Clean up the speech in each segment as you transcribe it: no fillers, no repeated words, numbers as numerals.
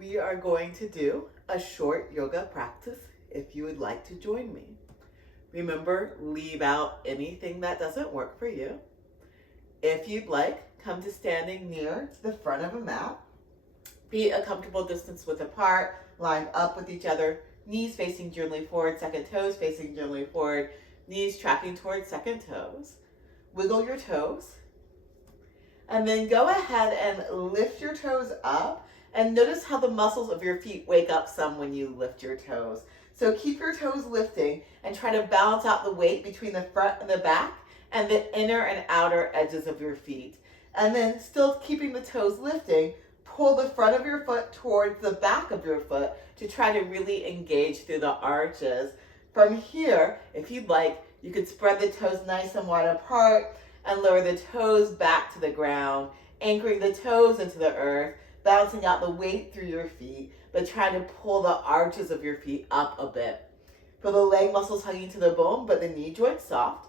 we are going to do a short yoga practice if you would like to join me. Remember, leave out anything that doesn't work for you. If you'd like, come to standing near to the front of a mat. Be a comfortable distance width apart, lined up with each other, knees facing gently forward, second toes facing gently forward, knees tracking towards second toes. Wiggle your toes. And then go ahead and lift your toes up and notice how the muscles of your feet wake up some when you lift your toes. So keep your toes lifting and try to balance out the weight between the front and the back and the inner and outer edges of your feet. And then still keeping the toes lifting, pull the front of your foot towards the back of your foot to try to really engage through the arches. From here, if you'd like, you could spread the toes nice and wide apart and lower the toes back to the ground, anchoring the toes into the earth, balancing out the weight through your feet, but trying to pull the arches of your feet up a bit. Feel the leg muscles hugging to the bone, but the knee joint soft.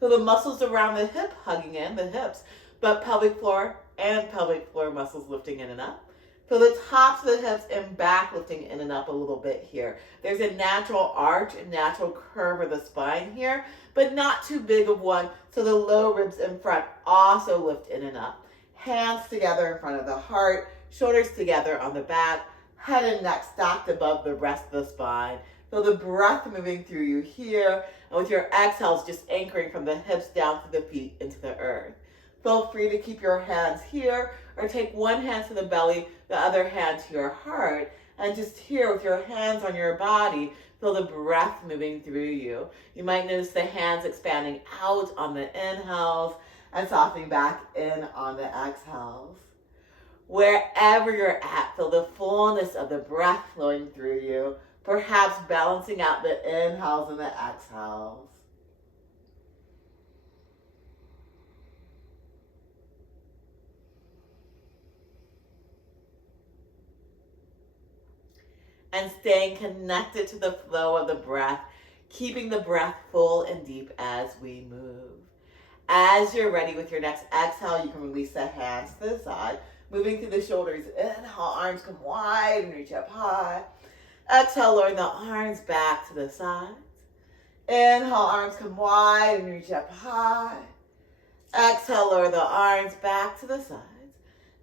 Feel the muscles around the hip hugging in, the hips, but pelvic floor and pelvic floor muscles lifting in and up. Feel the tops of the hips and back lifting in and up a little bit here. There's a natural arch and natural curve of the spine here, but not too big of one, so the low ribs in front also lift in and up. Hands together in front of the heart, shoulders together on the back, head and neck stacked above the rest of the spine. Feel the breath moving through you here, and with your exhales just anchoring from the hips down to the feet into the earth. Feel free to keep your hands here or take one hand to the belly, the other hand to your heart, and just here with your hands on your body, feel the breath moving through you. You might notice the hands expanding out on the inhales and softening back in on the exhales. Wherever you're at, feel the fullness of the breath flowing through you, perhaps balancing out the inhales and the exhales. And staying connected to the flow of the breath, keeping the breath full and deep as we move. As you're ready with your next exhale, you can release the hands to the side, moving through the shoulders. Inhale, arms come wide and reach up high. Exhale, lowering the arms back to the sides. Inhale, arms come wide and reach up high. Exhale, lower the arms back to the sides.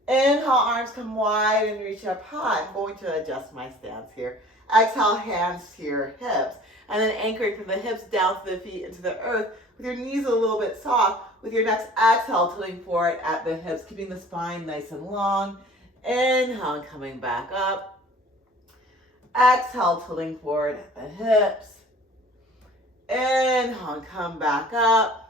Inhale, arms come wide and reach up high. I'm going to adjust my stance here. Exhale, hands to your hips. And then anchoring from the hips down to the feet into the earth with your knees a little bit soft. With your next exhale, tilting forward at the hips, keeping the spine nice and long. Inhale, and coming back up. Exhale, tilting forward at the hips. Inhale, and come back up.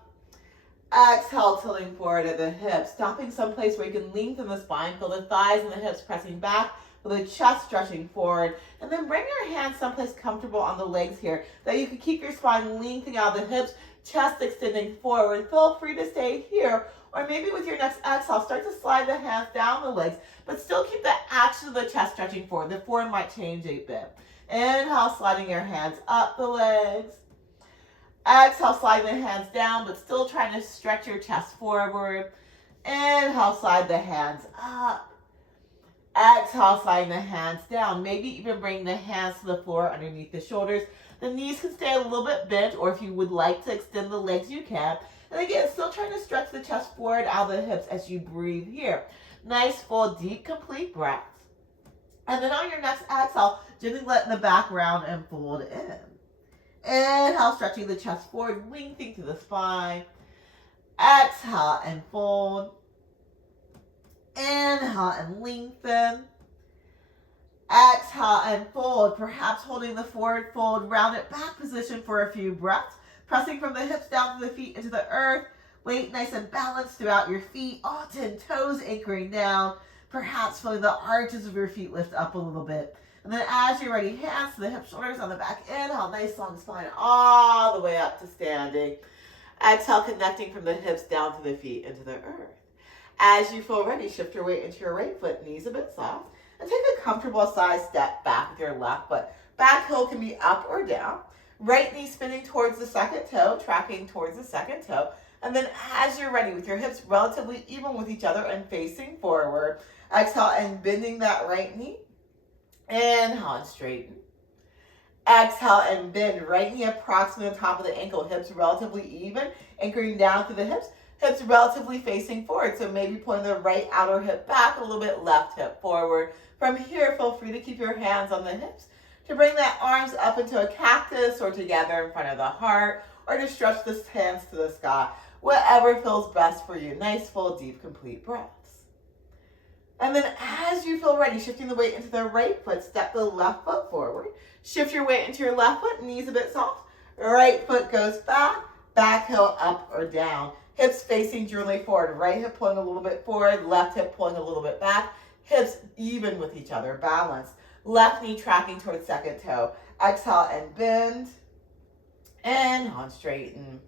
Exhale, tilting forward at the hips, stopping someplace where you can lengthen the spine, feel the thighs and the hips pressing back, feel the chest stretching forward, and then bring your hands someplace comfortable on the legs here, that you can keep your spine lengthening out the hips, chest extending forward. Feel free to stay here, or maybe with your next exhale, start to slide the hands down the legs, but still keep the action of the chest stretching forward. The form might change a bit. Inhale, sliding your hands up the legs. Exhale, sliding the hands down, but still trying to stretch your chest forward. Inhale, slide the hands up. Exhale, sliding the hands down. Maybe even bring the hands to the floor underneath the shoulders. The knees can stay a little bit bent, or if you would like to extend the legs, you can. And again, still trying to stretch the chest forward out of the hips as you breathe here. Nice, full, deep, complete breaths. And then on your next exhale, gently letting the back round and fold in. Inhale, stretching the chest forward, lengthening through the spine. Exhale and fold. Inhale and lengthen. Exhale and fold, perhaps holding the forward fold, rounded back position for a few breaths. Pressing from the hips down to the feet into the earth. Weight nice and balanced throughout your feet. All 10 toes anchoring down. Perhaps feeling the arches of your feet lift up a little bit. And then as you're ready, hands to the hips, shoulders on the back. Inhale, nice long spine all the way up to standing. Exhale, connecting from the hips down to the feet into the earth. As you feel ready, shift your weight into your right foot, knees a bit soft, and take a comfortable size step back with your left foot. Back heel can be up or down. Right knee spinning towards the second toe, tracking towards the second toe. And then as you're ready, with your hips relatively even with each other and facing forward, exhale and bending that right knee. Inhale and straighten. Exhale and bend. Right knee approximately on top of the ankle. Hips relatively even. Anchoring down through the hips. Hips relatively facing forward. So maybe pulling the right outer hip back a little bit. Left hip forward. From here, feel free to keep your hands on the hips to bring the arms up into a cactus or together in front of the heart, or to stretch the hands to the sky. Whatever feels best for you. Nice, full, deep, complete breaths. And then as you feel ready, shifting the weight into the right foot, step the left foot forward. Shift your weight into your left foot, knees a bit soft. Right foot goes back, back heel up or down. Hips facing generally forward. Right hip pulling a little bit forward, left hip pulling a little bit back. Hips even with each other, balanced. Left knee tracking towards second toe. Exhale and bend. Inhale and straighten.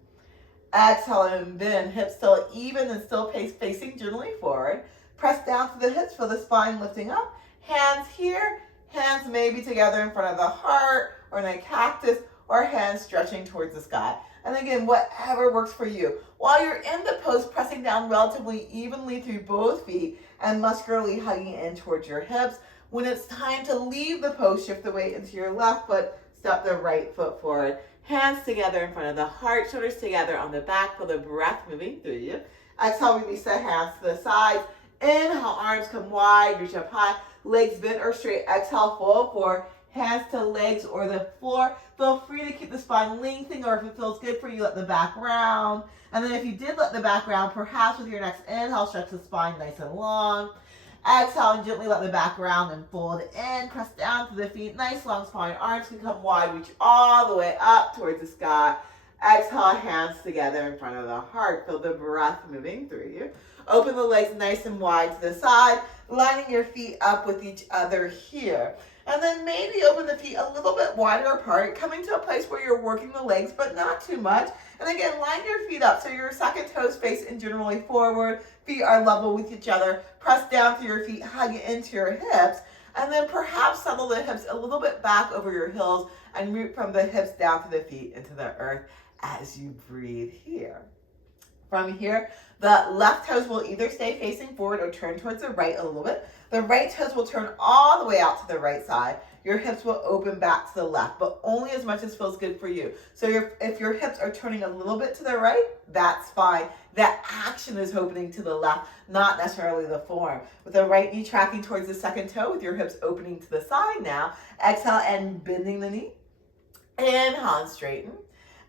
Exhale and bend. Hips still even and still facing generally forward. Press down to the hips, feel the spine lifting up. Hands here, hands maybe together in front of the heart or in a cactus, or hands stretching towards the sky. And again, whatever works for you. While you're in the pose, pressing down relatively evenly through both feet and muscularly hugging in towards your hips. When it's time to leave the pose, shift the weight into your left foot, step the right foot forward. Hands together in front of the heart, shoulders together on the back, feel the breath moving through you. Exhale, release the hands to the sides. Inhale, arms come wide, reach up high, legs bent or straight. Exhale, fold forward, hands to legs or the floor. Feel free to keep the spine lengthening, or if it feels good for you, let the back round. And then if you did let the back round, perhaps with your next inhale, stretch the spine nice and long. Exhale and gently let the back round and fold in. Press down to the feet. Nice long spine. Arms can come wide. Reach all the way up towards the sky. Exhale, hands together in front of the heart. Feel the breath moving through you. Open the legs nice and wide to the side, lining your feet up with each other here. And then maybe open the feet a little bit wider apart, coming to a place where you're working the legs, but not too much. And again, line your feet up so your second toes face in generally forward. Feet are level with each other. Press down through your feet, hug into your hips. And then perhaps settle the hips a little bit back over your heels and root from the hips down to the feet into the earth as you breathe here. From here, the left toes will either stay facing forward or turn towards the right a little bit. The right toes will turn all the way out to the right side. Your hips will open back to the left, but only as much as feels good for you. So if your hips are turning a little bit to the right, that's fine. That action is opening to the left, not necessarily the form. With the right knee tracking towards the second toe, with your hips opening to the side now. Exhale and bending the knee. Inhale and straighten.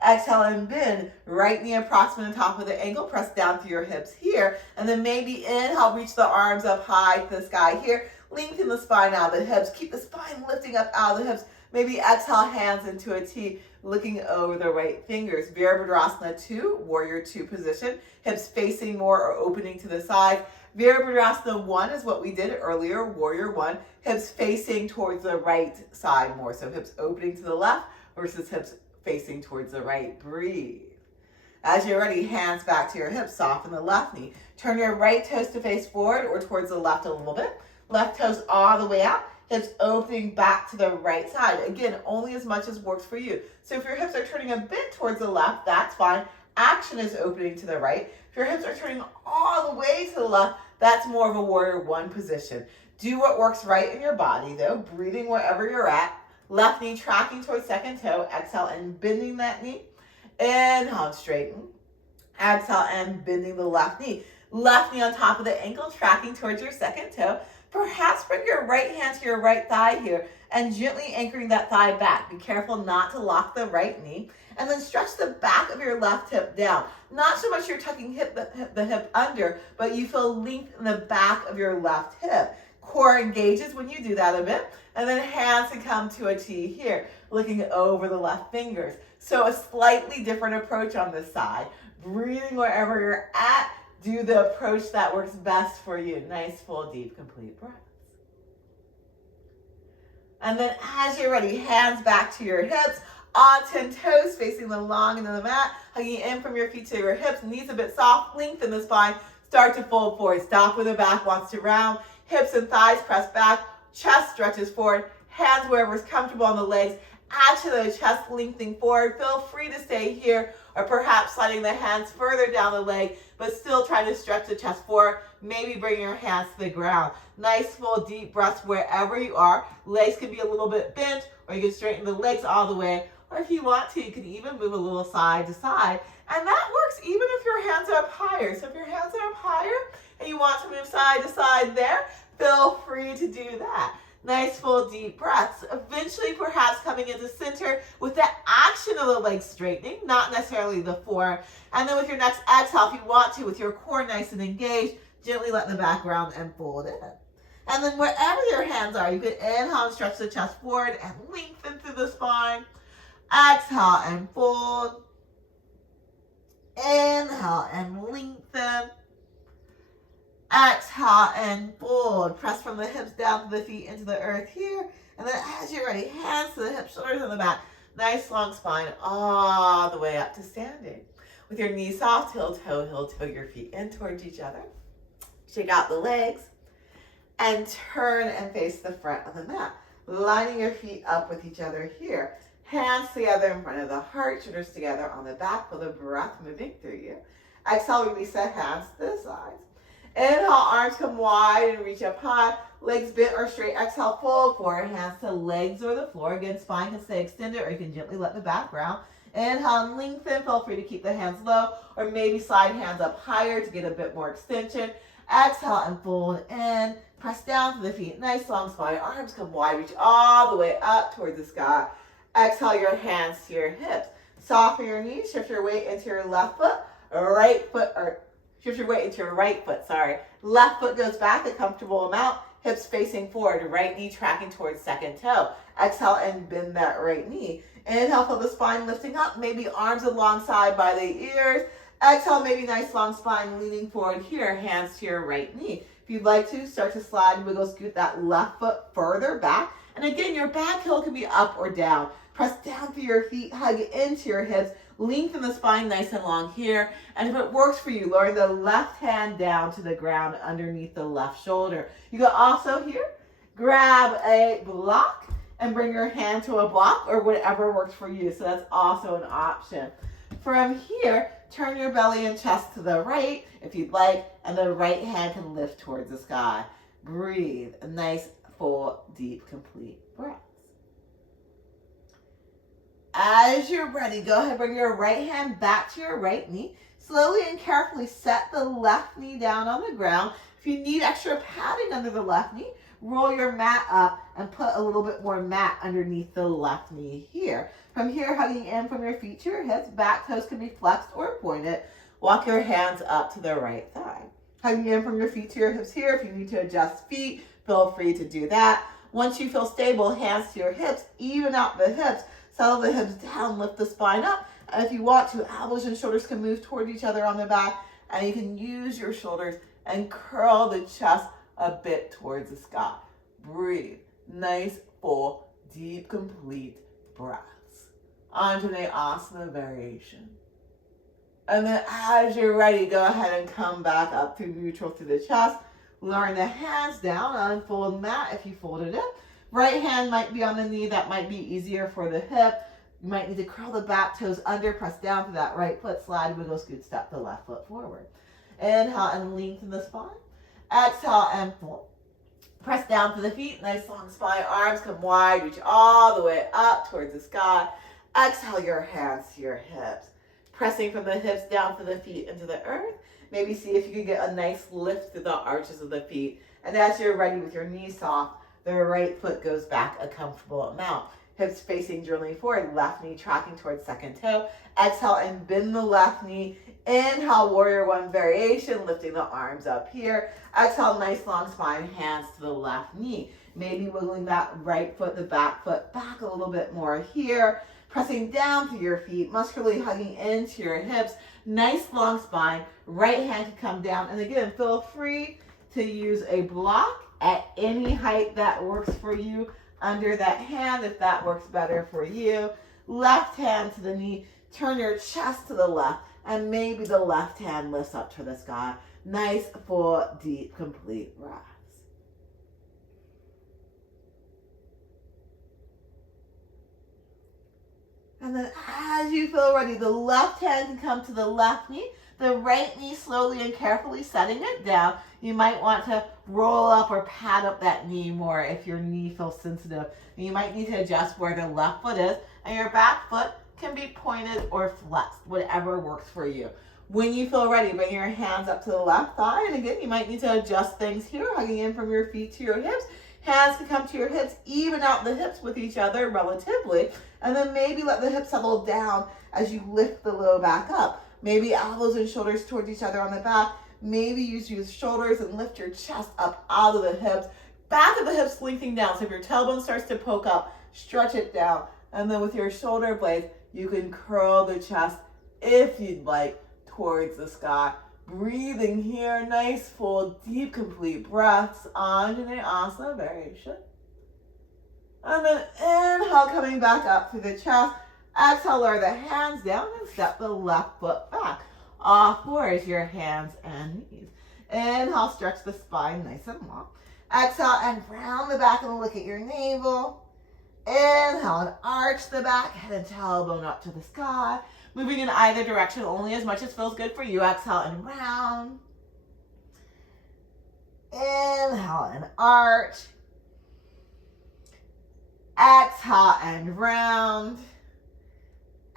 Exhale and bend. Right knee approximately on top of the ankle. Press down through your hips here. And then maybe inhale, reach the arms up high to the sky here. Lengthen the spine out of the hips. Keep the spine lifting up out of the hips. Maybe exhale, hands into a T, looking over the right fingers. Virabhadrasana 2, Warrior 2 position. Hips facing more or opening to the side. Virabhadrasana 1 is what we did earlier, Warrior 1. Hips facing towards the right side more. So hips opening to the left versus hips facing towards the right. Breathe. As you're ready, hands back to your hips. Soften the left knee. Turn your right toes to face forward or towards the left a little bit. Left toes all the way out. Hips opening back to the right side. Again, only as much as works for you. So if your hips are turning a bit towards the left, that's fine. Action is opening to the right. If your hips are turning all the way to the left, that's more of a Warrior 1 position. Do what works right in your body though, breathing wherever you're at. Left knee tracking towards second toe. Exhale and bending that knee. Inhale and straighten. Exhale and bending the left knee. Left knee on top of the ankle, tracking towards your second toe. Perhaps bring your right hand to your right thigh here and gently anchoring that thigh back. Be careful not to lock the right knee. And then stretch the back of your left hip down. Not so much you're tucking the hip under, but you feel length in the back of your left hip. Core engages when you do that a bit. And then hands can come to a T here, looking over the left fingers. So a slightly different approach on this side. Breathing wherever you're at. Do the approach that works best for you. Nice, full, deep, complete breaths. And then as you're ready, hands back to your hips. On 10 toes, facing them long into the mat. Hugging in from your feet to your hips. Knees a bit soft. Lengthen the spine. Start to fold forward. Stop where the back wants to round. Hips and thighs press back. Chest stretches forward. Hands wherever is comfortable on the legs. Action of the chest lengthening forward. Feel free to stay here or perhaps sliding the hands further down the leg, but still trying to stretch the chest forward. Maybe bring your hands to the ground. Nice full deep breaths wherever you are. Legs can be a little bit bent, or you can straighten the legs all the way. Or if you want to, you can even move a little side to side. And that works even if your hands are up higher. So if your hands are up higher and you want to move side to side there, feel free to do that. Nice full deep breaths. Eventually perhaps coming into center with the action of the legs straightening, not necessarily the forearm. And then with your next exhale, if you want to, with your core nice and engaged, gently let the back round and fold in. And then wherever your hands are, you can inhale and stretch the chest forward and lengthen through the spine. Exhale and fold. Inhale and lengthen. Exhale and fold. Press from the hips down to the feet into the earth here. And then as you're ready, hands to the hips, shoulders on the back. Nice long spine all the way up to standing. With your knees soft, heel toe your feet in towards each other. Shake out the legs and turn and face the front of the mat. Lining your feet up with each other here. Hands together in front of the heart, shoulders together on the back. Feel the breath moving through you. Exhale, release the hands to the sides. Inhale, arms come wide and reach up high. Legs bent or straight. Exhale, fold forward. Hands to legs or the floor. Again, spine can stay extended, or you can gently let the back round. Inhale and lengthen. Feel free to keep the hands low, or maybe slide hands up higher to get a bit more extension. Exhale and fold in. Press down to the feet. Nice long spine. Arms come wide. Reach all the way up towards the sky. Exhale your hands to your hips. Soften your knees. Shift your weight into your left foot. Right foot, or shift your weight into your right foot, Left foot goes back a comfortable amount. Hips facing forward. Right knee tracking towards second toe. Exhale and bend that right knee. Inhale, feel the spine lifting up. Maybe arms alongside by the ears. Exhale, maybe nice long spine leaning forward here. Hands to your right knee. If you'd like to, start to slide, wiggle, scoot that left foot further back. And again, your back heel can be up or down. Press down through your feet, hug into your hips. Lengthen the spine nice and long here. And if it works for you, lower the left hand down to the ground underneath the left shoulder. You can also here grab a block and bring your hand to a block, or whatever works for you. So that's also an option. From here, turn your belly and chest to the right if you'd like, and the right hand can lift towards the sky. Breathe. A nice, full, deep, complete breath. As you're ready, go ahead and bring your right hand back to your right knee. Slowly and carefully set the left knee down on the ground. If you need extra padding under the left knee, roll your mat up and put a little bit more mat underneath the left knee here. From here, hugging in from your feet to your hips, back toes can be flexed or pointed. Walk your hands up to the right thigh. Hugging in from your feet to your hips here. If you need to adjust feet, feel free to do that. Once you feel stable, hands to your hips, even out the hips. Settle the hips down, lift the spine up. And if you want to, elbows and shoulders can move toward each other on the back. And you can use your shoulders and curl the chest a bit towards the sky. Breathe. Nice, full, deep, complete breaths. Anjaneyasana variation. And then as you're ready, go ahead and come back up to neutral through the chest. Lowering the hands down, unfold mat if you folded it. Right hand might be on the knee. That might be easier for the hip. You might need to curl the back toes under, press down to that right foot, slide, wiggle, scoot, step the left foot forward. Inhale and lengthen the spine. Exhale and fold. Press down to the feet, nice long spine, arms come wide, reach all the way up towards the sky. Exhale your hands to your hips. Pressing from the hips down to the feet into the earth. Maybe see if you can get a nice lift through the arches of the feet. And as you're ready with your knees soft, the right foot goes back a comfortable amount. Hips facing drilling forward, left knee tracking towards second toe. Exhale and bend the left knee. Inhale, warrior one variation, lifting the arms up here. Exhale, nice long spine, hands to the left knee. Maybe wiggling that right foot, the back foot back a little bit more here. Pressing down through your feet, muscularly hugging into your hips. Nice long spine. Right hand can come down. And again, feel free to use a block at any height that works for you under that hand if that works better for you. Left hand to the knee. Turn your chest to the left. And maybe the left hand lifts up to the sky. Nice, full, deep, complete breaths. And then as you feel ready, the left hand can come to the left knee, the right knee slowly and carefully setting it down. You might want to roll up or pad up that knee more if your knee feels sensitive. And you might need to adjust where the left foot is, and your back foot can be pointed or flexed, whatever works for you. When you feel ready, bring your hands up to the left thigh, and again, you might need to adjust things here, hugging in from your feet to your hips. Hands can come to your hips, even out the hips with each other relatively, and then maybe let the hips settle down as you lift the low back up. Maybe elbows and shoulders towards each other on the back. Maybe use your shoulders and lift your chest up out of the hips. Back of the hips lengthening down. So if your tailbone starts to poke up, stretch it down. And then with your shoulder blades, you can curl the chest if you'd like towards the sky. Breathing here, nice, full, deep, complete breaths. Anjaneyasana variation. And then inhale, coming back up through the chest. Exhale, lower the hands down and step the left foot back. All fours, your hands and knees. Inhale, stretch the spine nice and long. Exhale, and round the back and look at your navel. Inhale, and arch the back, head and tailbone up to the sky. Moving in either direction, only as much as feels good for you. Exhale and round. Inhale and arch. Exhale and round.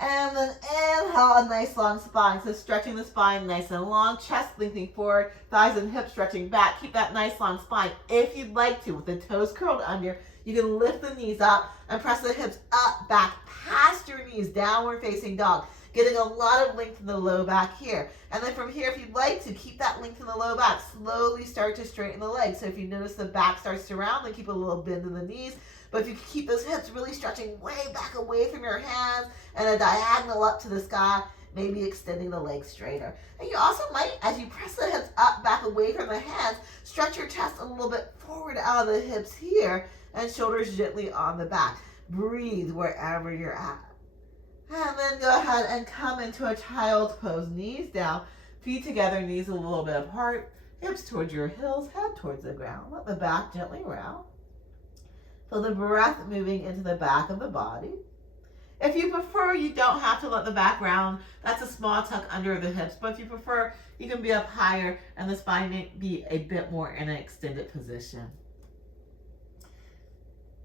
And then inhale, a nice long spine. So stretching the spine nice and long, chest lengthening forward, thighs and hips stretching back. Keep that nice long spine. If you'd like to, with the toes curled under, you can lift the knees up and press the hips up, back, past your knees, downward facing dog. Getting a lot of length in the low back here. And then from here, if you'd like to, keep that length in the low back. Slowly start to straighten the legs. So if you notice the back starts to round, then keep a little bend in the knees. But if you keep those hips really stretching way back away from your hands and a diagonal up to the sky, maybe extending the legs straighter. And you also might, as you press the hips up, back away from the hands, stretch your chest a little bit forward out of the hips here and shoulders gently on the back. Breathe wherever you're at. And then go ahead and come into a child's pose. Knees down, feet together, knees a little bit apart, hips towards your heels, head towards the ground. Let the back gently round. Feel the breath moving into the back of the body. If you prefer, you don't have to let the back round. That's a small tuck under the hips. But if you prefer, you can be up higher and the spine may be a bit more in an extended position.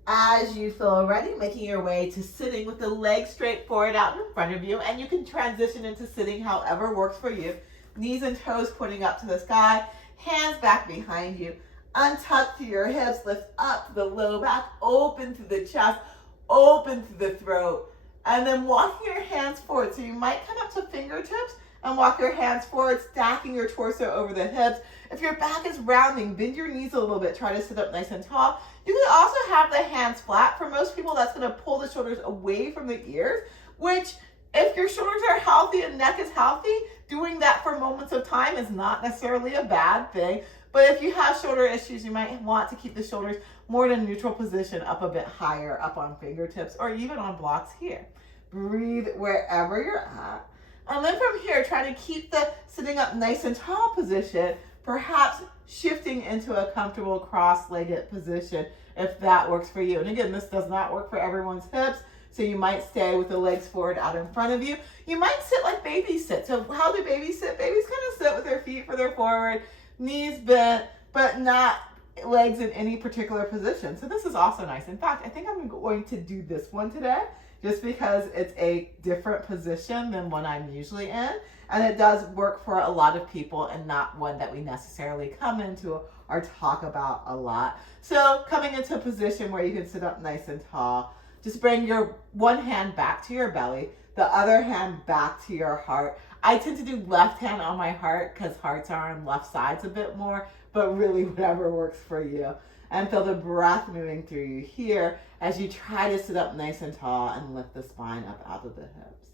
As you feel ready, making your way to sitting with the legs straight forward out in front of you. And you can transition into sitting however works for you. Knees and toes pointing up to the sky. Hands back behind you. Untuck to your hips, lift up to the low back, open to the chest, open to the throat. And then walking your hands forward. So you might come up to fingertips and walk your hands forward, stacking your torso over the hips. If your back is rounding, bend your knees a little bit. Try to sit up nice and tall. You can also have the hands flat. For most people, that's going to pull the shoulders away from the ears, which if your shoulders are healthy and neck is healthy, doing that for moments of time is not necessarily a bad thing. But if you have shoulder issues, you might want to keep the shoulders more in a neutral position, up a bit higher, up on fingertips, or even on blocks here. Breathe wherever you're at. And then from here, try to keep the sitting up nice and tall position, perhaps shifting into a comfortable cross-legged position if that works for you. And again, this does not work for everyone's hips, so you might stay with the legs forward out in front of you. You might sit like babies sit. So how do babies sit? Babies kind of sit with their feet further forward, knees bent, but not legs in any particular position. So this is also nice. In fact, I think I'm going to do this one today just because it's a different position than one I'm usually in. And it does work for a lot of people and not one that we necessarily come into or talk about a lot. So coming into a position where you can sit up nice and tall, just bring your one hand back to your belly, the other hand back to your heart. I tend to do left hand on my heart because hearts are on left sides a bit more, but really whatever works for you. And feel the breath moving through you here as you try to sit up nice and tall and lift the spine up out of the hips.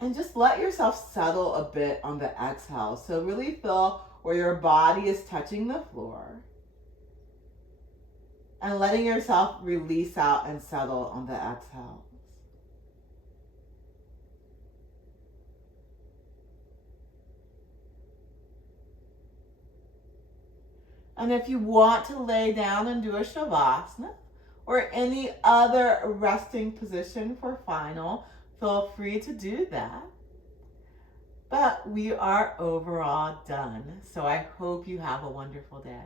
And just let yourself settle a bit on the exhale. So really feel where your body is touching the floor. And letting yourself release out and settle on the exhale. And if you want to lay down and do a Shavasana, or any other resting position for final, feel free to do that. But we are overall done. So I hope you have a wonderful day.